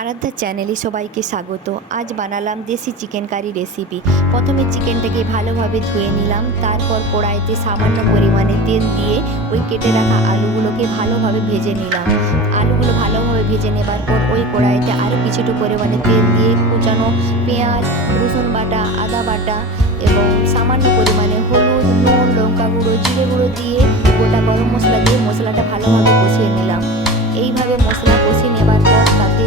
আরাধ্যা চ্যানেলে সবাইকে স্বাগত। আজ বানালাম দেশি চিকেন কারি রেসিপি। প্রথমে চিকেনটাকে ভালোভাবে ধুয়ে নিলাম, তারপর কড়াইতে সামান্য পরিমাণে তেল দিয়ে ওই কেটে রাখা আলুগুলোকে ভালোভাবে ভেজে নিলাম। আলুগুলো ভালোভাবে ভেজে নেবার পর ওই কড়াইতে আরও কিছুটা পরিমাণে তেল দিয়ে কুচানো পেঁয়াজ, রসুন বাটা, আদা বাটা এবং সামান্য পরিমাণে হলুদ, নুন, লঙ্কা গুঁড়ো, জিরে গুঁড়ো দিয়ে গোটা গরম মশলা দিয়ে মশলাটা ভালোভাবে কষিয়ে নিলাম। এইভাবে মশলা কষিয়ে নেবার পর তাতে